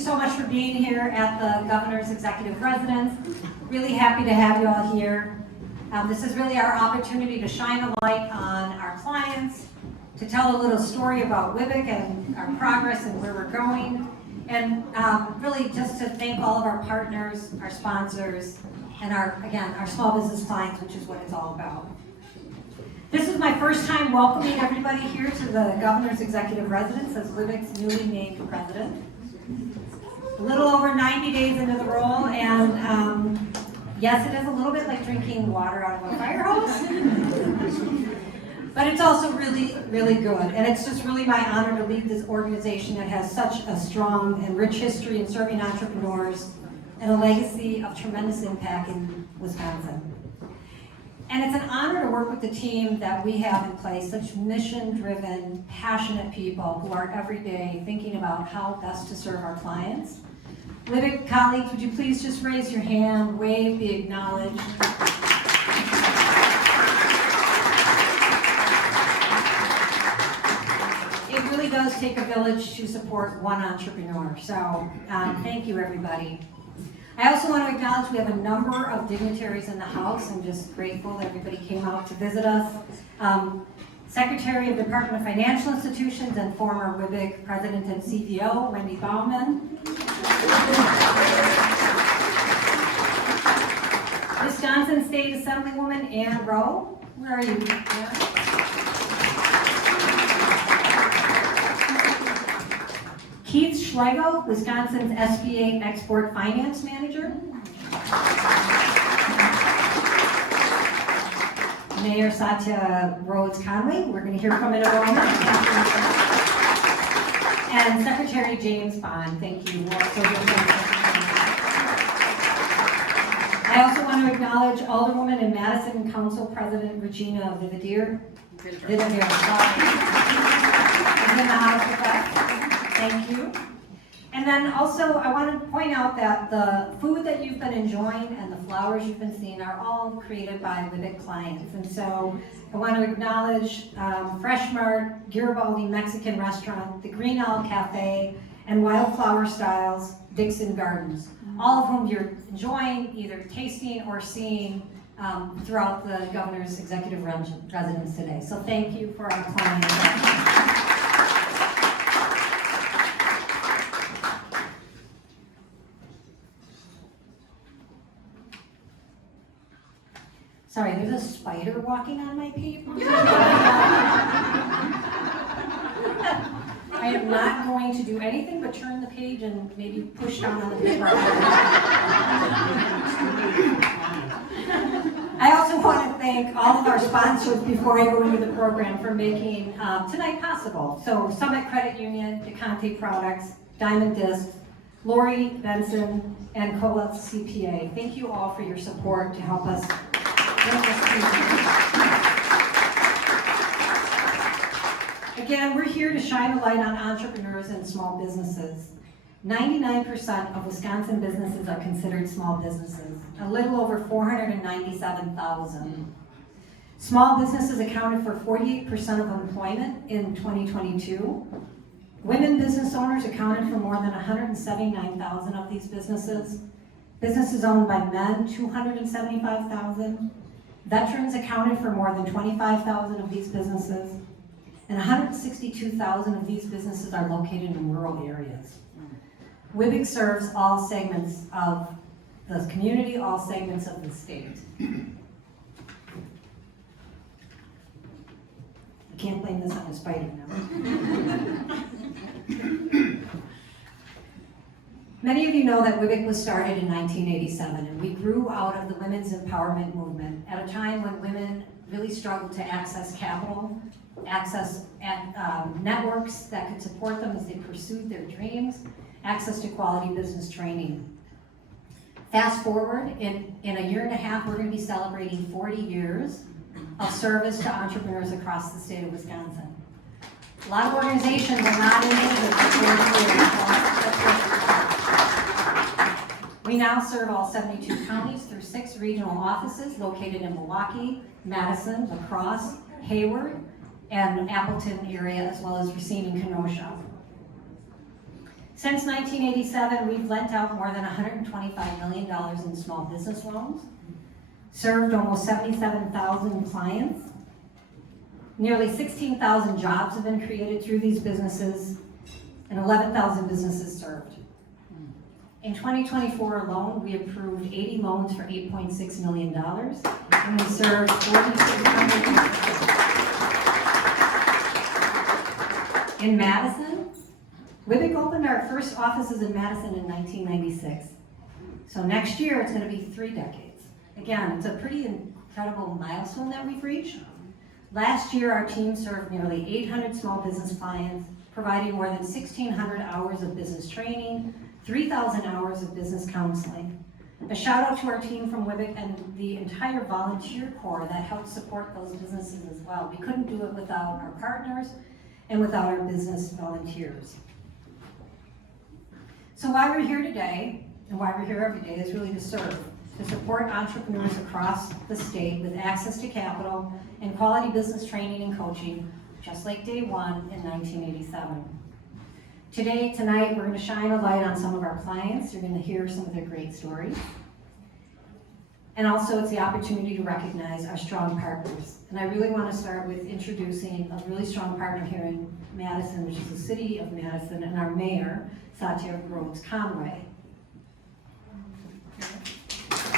so much for being here at the Governor's Executive Residence. Really happy to have you all here. This is really our opportunity to shine a light on our clients, to tell a little story about WWBIC and our progress and where we're going, and really just to thank all of our partners, our sponsors, and our small business clients, which is what it's all about. This is my first time welcoming everybody here to the Governor's Executive Residence as WWBIC's newly named president. A little over 90 days into the role, and yes, it is a little bit like drinking water out of a fire hose, but it's also really, really good. And it's just really my honor to lead this organization that has such a strong and rich history in serving entrepreneurs and a legacy of tremendous impact in Wisconsin. And it's an honor to work with the team that we have in place, such mission-driven, passionate people who are every day thinking about how best to serve our clients. WWBIC colleagues, would you please just raise your hand, wave, be acknowledged. It really does take a village to support one entrepreneur, so thank you, everybody. I also want to acknowledge we have a number of dignitaries in the House. I'm just grateful that everybody came out to visit us. Secretary of the Department of Financial Institutions and former WWBIC President and CEO, Wendy Baumann. Wisconsin State Assemblywoman Ann Rowe. Where are you? Yeah. Keith Schlegel, Wisconsin's SBA Export Finance Manager. Mayor Satya Rhodes Conway, we're going to hear from in a moment. And Secretary James Bond, thank you. I also want to acknowledge Alderwoman and Madison Council President Regina Vividier. Is in the house with us. Thank you. And then also, I want to point out that the food that you've been enjoying and the flowers you've been seeing are all created by WWBIC clients. And so I want to acknowledge Fresh Mart, Garibaldi Mexican Restaurant, the Green Owl Cafe, and Wildflower Styles Dixon Gardens, all of whom you're enjoying, either tasting or seeing throughout the Governor's Executive Residence today. So thank you for our clients. Sorry, there's a spider walking on my paper. I am not going to do anything but turn the page and maybe push down on the paper. I also want to thank all of our sponsors before I go into the program for making tonight possible. So Summit Credit Union, DeConte Products, Diamond Disc, Lori Benson, and Colette CPA. Thank you all for your support to help us. Again, we're here to shine a light on entrepreneurs and small businesses. 99% of Wisconsin businesses are considered small businesses, a little over 497,000. Small businesses accounted for 48% of employment in 2022. Women business owners accounted for more than 179,000 of these businesses. Businesses owned by men, 275,000. Veterans accounted for more than 25,000 of these businesses, and 162,000 of these businesses are located in rural areas. WWBIC serves all segments of the community, all segments of the state. You can't blame this on a spider now. Many of you know that WWBIC was started in 1987, and we grew out of the women's empowerment movement at a time when women really struggled to access capital, access networks that could support them as they pursued their dreams, access to quality business training. Fast forward, in a year and a half, we're going to be celebrating 40 years of service to entrepreneurs across the state of Wisconsin. A lot of organizations are not in business for 40 years. We now serve all 72 counties through 6 regional offices located in Milwaukee, Madison, La Crosse, Hayward, and Appleton area, as well as Racine and Kenosha. Since 1987, we've lent out more than $125 million in small business loans, served almost 77,000 clients. Nearly 16,000 jobs have been created through these businesses, and 11,000 businesses served. In 2024 alone, we approved 80 loans for $8.6 million, and we served 4,600. In Madison, WWBIC opened our first offices in Madison in 1996. So next year, it's going to be 3 decades. Again, it's a pretty incredible milestone that we've reached. Last year, our team served nearly 800 small business clients, providing more than 1,600 hours of business training, 3,000 hours of business counseling. A shout out to our team from WWBIC and the entire volunteer corps that helped support those businesses as well. We couldn't do it without our partners and without our business volunteers. So why we're here today, and why we're here every day, is really to serve, to support entrepreneurs across the state with access to capital and quality business training and coaching, just like day one in 1987. Tonight, we're going to shine a light on some of our clients. You're going to hear some of their great stories. And also, it's the opportunity to recognize our strong partners. And I really want to start with introducing a really strong partner here in Madison, which is the city of Madison, and our mayor, Satya Rhodes Conway.